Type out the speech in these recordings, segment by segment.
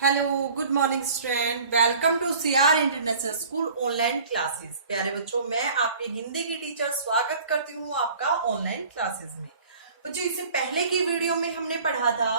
Hello, good morning student. Welcome to CR international school online classes. प्यारे बच्चों, मैं आपकी हिंदी की टीचर स्वागत करती हूँ आपका ऑनलाइन क्लासेस में। बच्चों, इससे पहले की वीडियो में हमने पढ़ा था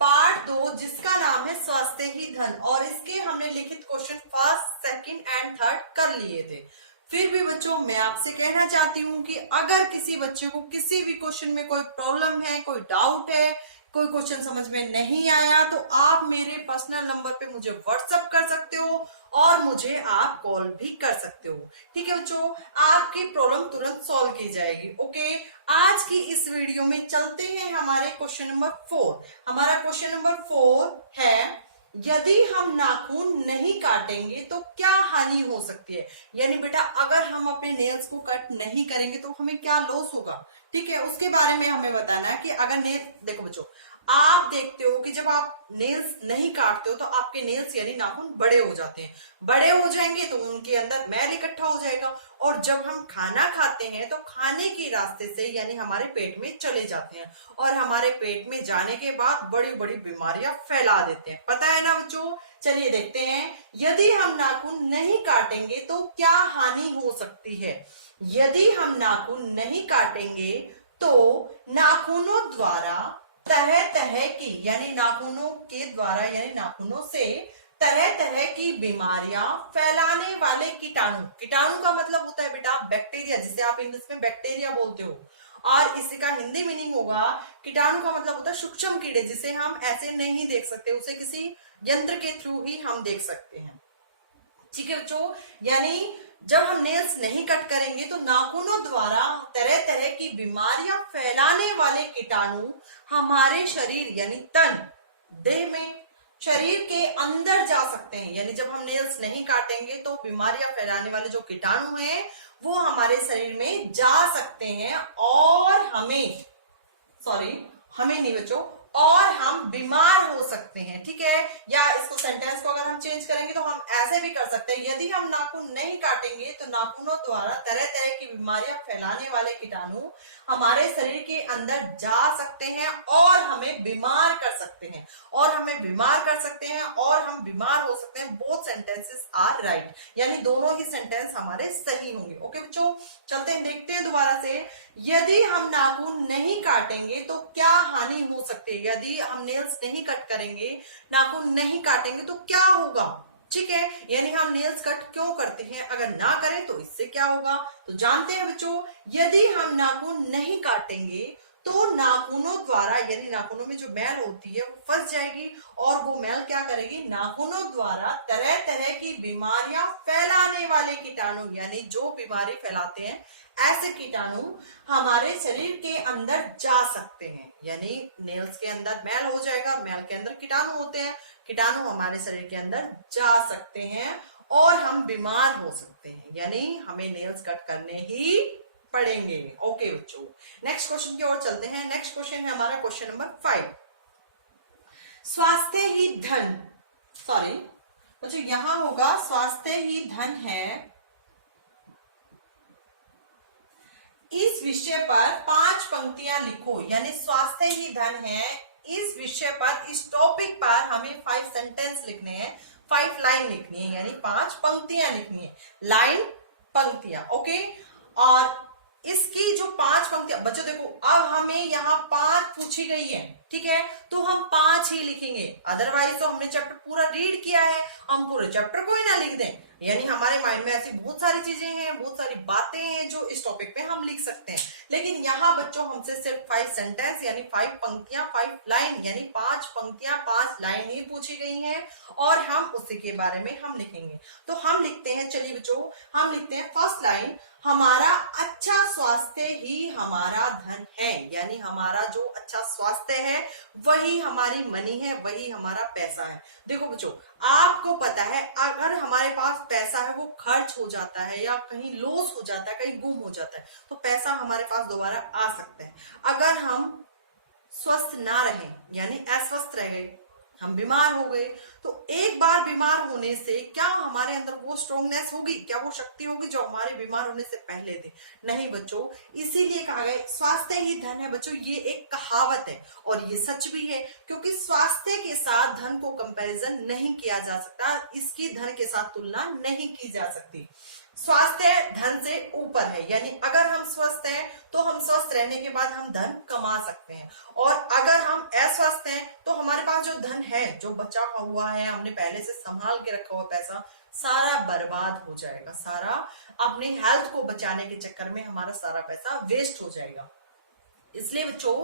पार्ट 2 जिसका नाम है स्वास्थ्य ही धन, और इसके हमने लिखित question first, second and third कर लिए थे। फिर भी बच्चों, मैं आपसे कहना चाहती हूँ कि अगर किसी बच्चे को किसी भी क्वेश्चन में कोई प्रॉब्लम है, कोई डाउट है, कोई क्वेश्चन समझ में नहीं आया, तो आप मेरे पर्सनल नंबर पे मुझे व्हाट्सएप कर सकते हो और मुझे आप कॉल भी कर सकते हो। ठीक है बच्चों, आपकी प्रॉब्लम तुरंत सॉल्व की जाएगी। ओके, आज की इस वीडियो में चलते हैं हमारे क्वेश्चन नंबर 4। हमारा क्वेश्चन नंबर 4 है, यदि हम नाखून नहीं काटेंगे तो क्या हानि हो सकती है। यानी बेटा, अगर हम अपने नेल्स को कट नहीं करेंगे तो हमें क्या लॉस होगा। ठीक है, उसके बारे में हमें बताना है कि अगर नेल, देखो बच्चों, आप देखते हो कि जब आप नेल्स नहीं काटते हो तो आपके नेल्स यानी नाखून बड़े हो जाते हैं। बड़े हो जाएंगे तो उनके अंदर मैल इकट्ठा हो जाएगा, और जब हम खाना खाते हैं तो खाने के रास्ते से यानी हमारे पेट में चले जाते हैं, और हमारे पेट में जाने के बाद बड़ी बड़ी बीमारियां फैला देते हैं। पता है ना बच्चों। चलिए देखते हैं, यदि हम नाखून नहीं काटेंगे तो क्या हानि हो सकती है। यदि हम नाखून नहीं काटेंगे तो नाखूनों द्वारा तरह तरह की, यानी नाखूनों के द्वारा यानी नाखूनों से तरह तरह की बीमारियां फैलाने वाले कीटाणु। कीटाणु का मतलब होता है बेटा बैक्टीरिया, जिसे आप इंग्लिश में बैक्टीरिया बोलते हो, और इसका हिंदी मीनिंग होगा, कीटाणु का मतलब होता है सूक्ष्म कीड़े, जिसे हम ऐसे नहीं देख सकते, उसे किसी यंत्र के थ्रू ही हम देख सकते हैं। ठीक है बच्चों, यानी जब हम नेल्स नहीं कट करेंगे तो नाखूनों द्वारा तरह तरह की बीमारियां फैलाने वाले कीटाणु हमारे शरीर यानी तन, देह में, शरीर के अंदर जा सकते हैं। यानी जब हम नेल्स नहीं काटेंगे तो बीमारियां फैलाने वाले जो कीटाणु हैं वो हमारे शरीर में जा सकते हैं, और हमें नहीं बच्चों, और हम बीमार हो सकते हैं। ठीक है, या इसको सेंटेंस को अगर हम चेंज करेंगे तो हम ऐसे भी कर सकते हैं, यदि हम नाखून नहीं काटेंगे तो नाखूनों द्वारा तरह तरह की बीमारियां फैलाने वाले कीटाणु हमारे शरीर के अंदर जा सकते हैं और हमें बीमार कर सकते हैं, और हम बीमार हो सकते हैं। बोथ सेंटेंसेस आर राइट, यानी दोनों ही सेंटेंस हमारे सही होंगे। ओके बच्चों, चलते हैं, देखते हैं दोबारा से। यदि हम नाखून नहीं काटेंगे तो क्या हानि हो सकती है। यदि हम नेल्स नहीं कट करेंगे, नाखून नहीं काटेंगे तो क्या होगा। ठीक है, यानी हम नेल्स कट क्यों करते हैं, अगर ना करें तो इससे क्या होगा, तो जानते हैं बच्चों। यदि हम नाखून नहीं काटेंगे तो नाखूनों द्वारा यानी नाखूनों में जो मैल होती है वो फंस जाएगी, और वो मैल क्या करेगी, नाखूनों द्वारा तरह तरह की बीमारियां फैलाने वाले कीटाणु, यानी जो बीमारी फैलाते हैं ऐसे कीटाणु हमारे शरीर के अंदर जा सकते हैं। यानी नेल्स के अंदर मैल हो जाएगा, मैल के अंदर कीटाणु होते हैं, कीटाणु हमारे शरीर के अंदर जा सकते हैं और हम बीमार हो सकते हैं, यानी हमें नेल्स कट करने ही पढ़ेंगे। ओके बच्चों, नेक्स्ट क्वेश्चन की ओर चलते हैं। नेक्स्ट क्वेश्चन है हमारा क्वेश्चन नंबर 5, स्वास्थ्य ही धन। बच्चों, यहां होगा स्वास्थ्य ही धन है। इस विषय पर 5 पंक्तियां लिखो, यानी स्वास्थ्य ही धन है, इस विषय पर, इस टॉपिक पर हमें 5 सेंटेंस लिखने हैं, 5 लाइन लिखनी है, यानी 5 पंक्तियां लिखनी है, लाइन, पंक्तियां। ओके, और इसकी जो 5 पंक्तियां, बच्चों देखो, अब हमें यहाँ 5 पूछी गई है, ठीक है, तो हम 5 ही लिखेंगे, अदरवाइज तो हमने चैप्टर पूरा रीड किया है, हम पूरे चैप्टर को ही ना लिख दें। यानी हमारे माइंड में ऐसी बहुत सारी चीजें हैं, बहुत सारी बातें हैं जो इस टॉपिक पे हम लिख सकते हैं, लेकिन यहाँ बच्चों हमसे सिर्फ 5 सेंटेंस यानी 5 पंक्तियां, 5 लाइन यानी 5 पंक्तियां, 5 लाइन ही पूछी गई हैं, और हम उसी के बारे में हम लिखेंगे। तो हम लिखते हैं, चलिए बच्चों, हम लिखते हैं फर्स्ट लाइन, हमारा अच्छा स्वास्थ्य ही हमारा धन है। यानी हमारा जो अच्छा स्वास्थ्य है वही हमारी मनी है, वही हमारा पैसा है। देखो बच्चों, आपको पता है अगर हमारे पास पैसा है वो खर्च हो जाता है या कहीं लॉस हो जाता है, कहीं गुम हो जाता है, तो पैसा हमारे पास दोबारा आ सकता है। अगर हम स्वस्थ ना रहें यानी अस्वस्थ रह गए हम बीमार हो गए। तो एक बार बीमार होने से क्या हमारे अंदर वो स्ट्रोंगनेस होगी, क्या वो शक्ति होगी जो हमारे बीमार होने से पहले थी? नहीं बच्चों, इसीलिए कहा गया स्वास्थ्य ही धन है। बच्चों ये एक कहावत है और ये सच भी है, क्योंकि स्वास्थ्य के साथ धन को कंपैरिजन नहीं किया जा सकता, इसकी धन के साथ तुलना नहीं की जा सकती। स्वास्थ्य धन से ऊपर है, यानी अगर हम स्वस्थ हैं तो हम स्वस्थ रहने के बाद हम धन कमा सकते हैं, और अगर हम अस्वस्थ हैं तो हमारे पास जो धन है, जो बचा हुआ है, हमने पहले से संभाल के रखा हुआ पैसा, सारा बर्बाद हो जाएगा। सारा अपनी हेल्थ को बचाने के चक्कर में हमारा सारा पैसा वेस्ट हो जाएगा। इसलिए बच्चों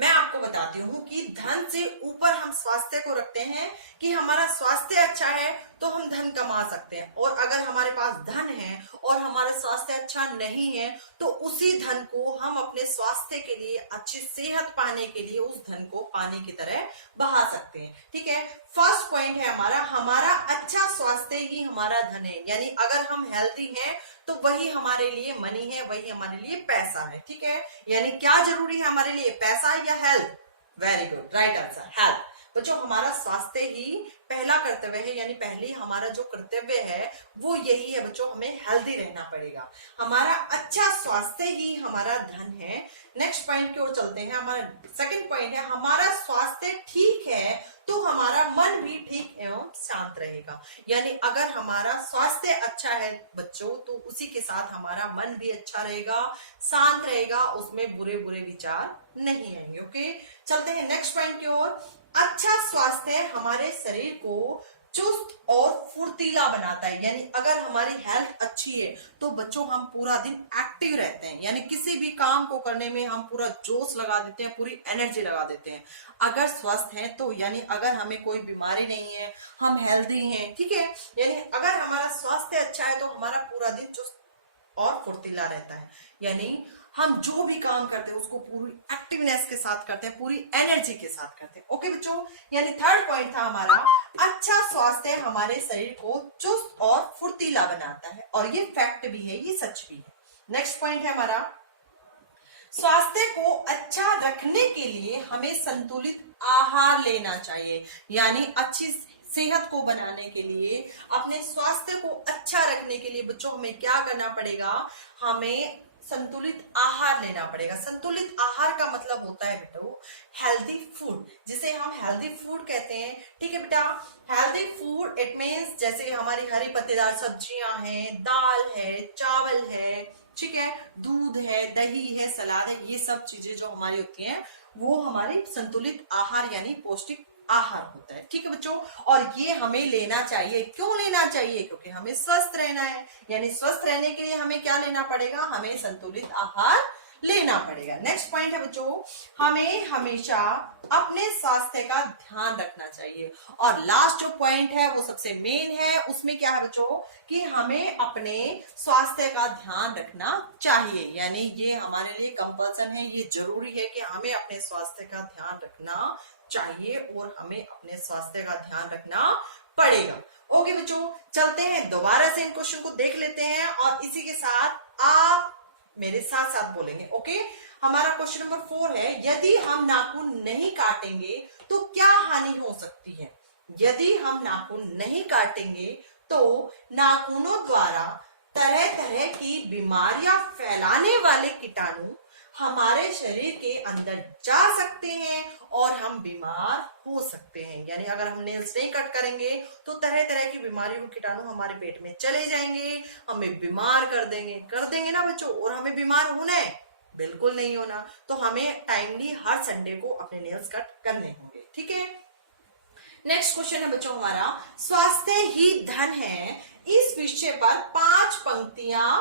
मैं आपको बताती हूँ कि धन से ऊपर हम स्वास्थ्य को रखते हैं, कि हमारा स्वास्थ्य अच्छा है तो हम धन कमा सकते हैं, और अगर हमारे पास धन है और हमारा स्वास्थ्य अच्छा नहीं है तो उसी धन को हम अपने स्वास्थ्य के लिए, अच्छी सेहत पाने के लिए उस धन को पानी की तरह बहा सकते हैं। ठीक है, फर्स्ट पॉइंट है हमारा अच्छा स्वास्थ्य ही हमारा धन है, यानी अगर हम हेल्दी हैं तो वही हमारे लिए मनी है, वही हमारे लिए पैसा है। ठीक है, यानी क्या जरूरी है हमारे लिए, पैसा या health? Very good, right answer, health. बच्चों हमारा स्वास्थ्य ही पहला कर्तव्य है, यानी पहले हमारा जो कर्तव्य है वो यही है बच्चों, हमें हेल्दी रहना पड़ेगा। हमारा अच्छा स्वास्थ्य ही हमारा धन है। नेक्स्ट पॉइंट की ओर चलते हैं। हमारा सेकंड पॉइंट है, हमारा स्वास्थ्य ठीक है तो हमारा मन भी ठीक एवं शांत रहेगा। यानी अगर हमारा स्वास्थ्य अच्छा है बच्चों तो उसी के साथ हमारा मन भी अच्छा रहेगा, शांत रहेगा, उसमें बुरे बुरे विचार नहीं आएंगे। ओके, चलते हैं नेक्स्ट पॉइंट की ओर। अच्छा स्वास्थ्य हमारे शरीर को चुस्त और फुर्तीला बनाता है, यानी अगर हमारी हेल्थ अच्छी है तो बच्चों हम पूरा दिन एक्टिव रहते हैं, यानी किसी भी काम को करने में हम पूरा जोश लगा देते हैं, पूरी एनर्जी लगा देते हैं। अगर स्वस्थ हैं तो, यानी अगर हमें कोई बीमारी नहीं है, हम हेल्दी हैं, ठीक है, यानी अगर हमारा स्वास्थ्य अच्छा है तो हमारा पूरा दिन चुस्त और फुर्तीला रहता है, यानी हम जो भी काम करते हैं उसको पूरी एक्टिवनेस के साथ करते हैं, पूरी एनर्जी के साथ करते हैं। ओके बच्चों, यानी थर्ड पॉइंट था हमारा, अच्छा स्वास्थ्य हमारे शरीर को चुस्त और फुर्तीला बनाता है, और ये फैक्ट भी है, ये सच भी है। नेक्स्ट पॉइंट है हमारा, स्वास्थ्य को अच्छा रखने के लिए हमें संतुलित आहार लेना चाहिए, यानी अच्छी सेहत को बनाने के लिए, अपने स्वास्थ्य को अच्छा रखने के लिए बच्चों हमें क्या करना पड़ेगा, हमें संतुलित आहार लेना पड़ेगा। संतुलित आहार का मतलब होता है बेटो हेल्दी फूड, जिसे हम हेल्दी फूड कहते हैं। ठीक है बेटा, हेल्दी फूड इट मीन्स जैसे हमारी हरी पत्तेदार सब्जियां हैं, दाल है, चावल है, ठीक है, दूध है, दही है, सलाद है, ये सब चीजें जो हमारी होती हैं वो हमारी संतुलित आहार यानी पौष्टिक आहार होता है। ठीक है बच्चों, और ये हमें लेना चाहिए। क्यों लेना चाहिए? क्योंकि हमें स्वस्थ रहना है, यानी स्वस्थ रहने के लिए हमें क्या लेना पड़ेगा, हमें संतुलित आहार लेना पड़ेगा। नेक्स्ट पॉइंट है बच्चों, हमें हमेशा अपने स्वास्थ्य का ध्यान रखना चाहिए। और लास्ट जो पॉइंट है वो सबसे मेन है, उसमें क्या है बच्चों कि हमें अपने स्वास्थ्य का ध्यान रखना चाहिए, यानी ये हमारे लिए कंपल्सन है, ये जरूरी है कि हमें अपने स्वास्थ्य का ध्यान रखना चाहिए और हमें अपने स्वास्थ्य का ध्यान रखना पड़ेगा। ओके बच्चों, चलते हैं दोबारा से इन क्वेश्चन को देख लेते हैं, और इसी के साथ आप मेरे साथ साथ बोलेंगे। ओके, हमारा क्वेश्चन नंबर 4 है, यदि हम नाखून नहीं काटेंगे तो क्या हानि हो सकती है? यदि हम नाखून नहीं काटेंगे तो नाखूनों द्वारा तरह तरह की बीमारियां फैलाने वाले कीटाणु हमारे शरीर के अंदर जा सकते हैं और हम बीमार हो सकते हैं। यानी अगर हम नेल्स नहीं कट करेंगे तो तरह तरह की बीमारियों के कीटाणु हमारे पेट में चले जाएंगे, हमें बीमार कर देंगे ना बच्चों। और हमें बीमार होना है? बिल्कुल नहीं होना। तो हमें टाइमली हर संडे को अपने नेल्स कट करने होंगे। ठीक है, नेक्स्ट क्वेश्चन है बच्चों हमारा, स्वास्थ्य ही धन है, इस विषय पर 5 पंक्तियां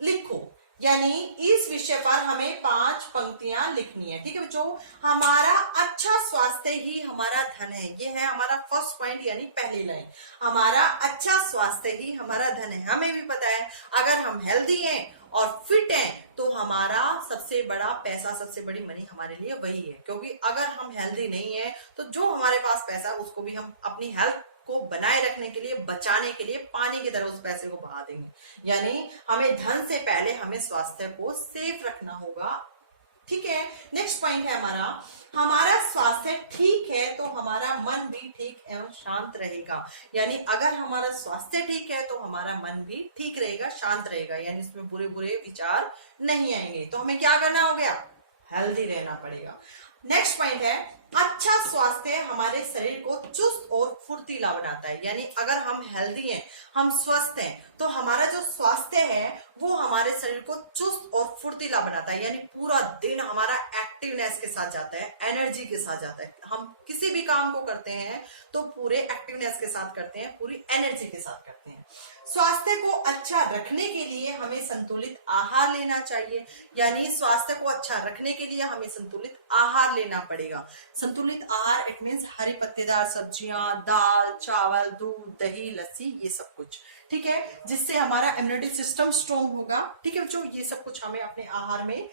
लिखो। यानी इस विषय पर हमें 5 पंक्तियां लिखनी है। ठीक है बच्चों, हमारा अच्छा स्वास्थ्य ही हमारा धन है, ये है हमारा फर्स्ट पॉइंट, यानी पहली लाइन, हमारा अच्छा स्वास्थ्य ही हमारा धन है। हमें भी पता है अगर हम हेल्दी हैं और फिट हैं तो हमारा सबसे बड़ा पैसा, सबसे बड़ी मनी हमारे लिए वही है, क्योंकि अगर हम हेल्दी नहीं है तो जो हमारे पास पैसा उसको भी हम अपनी हेल्थ को बनाए रखने के लिए, बचाने के लिए पानी की तरह उस पैसे को बहा देंगे। यानी हमें धन से पहले हमें स्वास्थ्य को सेफ रखना होगा। ठीक है, नेक्स्ट पॉइंट है हमारा, हमारा स्वास्थ्य ठीक है तो हमारा मन भी ठीक एवं शांत रहेगा। यानी अगर हमारा स्वास्थ्य ठीक है तो हमारा मन भी ठीक रहेगा, शांत रहेगा, यानी इसमें बुरे बुरे विचार नहीं आएंगे। तो हमें क्या करना हो गया, हेल्दी रहना पड़ेगा। नेक्स्ट पॉइंट है, अच्छा स्वास्थ्य हमारे शरीर को चुस्त और फुर्तीला बनाता है। यानी अगर हम हेल्दी हैं, हम स्वस्थ हैं, तो हमारा जो स्वास्थ्य है वो हमारे शरीर को चुस्त और फुर्तीला बनाता है। यानी पूरा दिन हमारा एक्टिवनेस के साथ जाता है, एनर्जी के साथ जाता है। हम किसी भी काम को करते हैं तो पूरे एक्टिवनेस के साथ करते हैं, पूरी एनर्जी के साथ करते हैं। स्वास्थ्य को अच्छा रखने के लिए हमें संतुलित आहार लेना चाहिए। यानी स्वास्थ्य को अच्छा रखने के लिए हमें संतुलित आहार लेना पड़ेगा। संतुलित आहार इट मीन्स हरी पत्तेदार सब्जियां, दाल, चावल, दूध, दही, लस्सी, ये सब कुछ, ठीक है, जिससे हमारा इम्यूनिटी सिस्टम स्ट्रॉन्ग होगा। ठीक है बच्चों, ये सब कुछ हमें अपने आहार में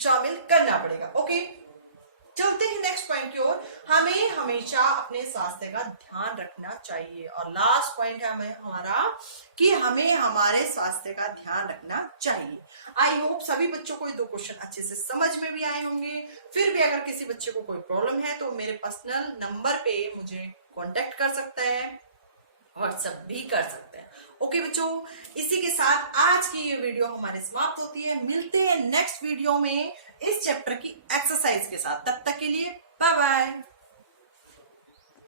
शामिल करना पड़ेगा। ओके, चलते हैं नेक्स्ट पॉइंट की ओर। हमें हमेशा अपने स्वास्थ्य का ध्यान रखना चाहिए। और लास्ट पॉइंट है हमें हमारा कि हमें हमारे स्वास्थ्य का ध्यान रखना चाहिए। आई होप सभी बच्चों को ये 2 क्वेश्चन अच्छे से समझ में भी आए होंगे। फिर भी अगर किसी बच्चे को कोई प्रॉब्लम है तो मेरे पर्सनल नंबर पे मुझे कांटेक्ट कर सकता है, व्हाट्सएप भी कर सकते हैं। ओके बच्चों, इसी के साथ आज की ये वीडियो हमारी समाप्त होती है। मिलते हैं नेक्स्ट वीडियो में इस चैप्टर की एक्सरसाइज के साथ। तब तक के लिए बाय बाय।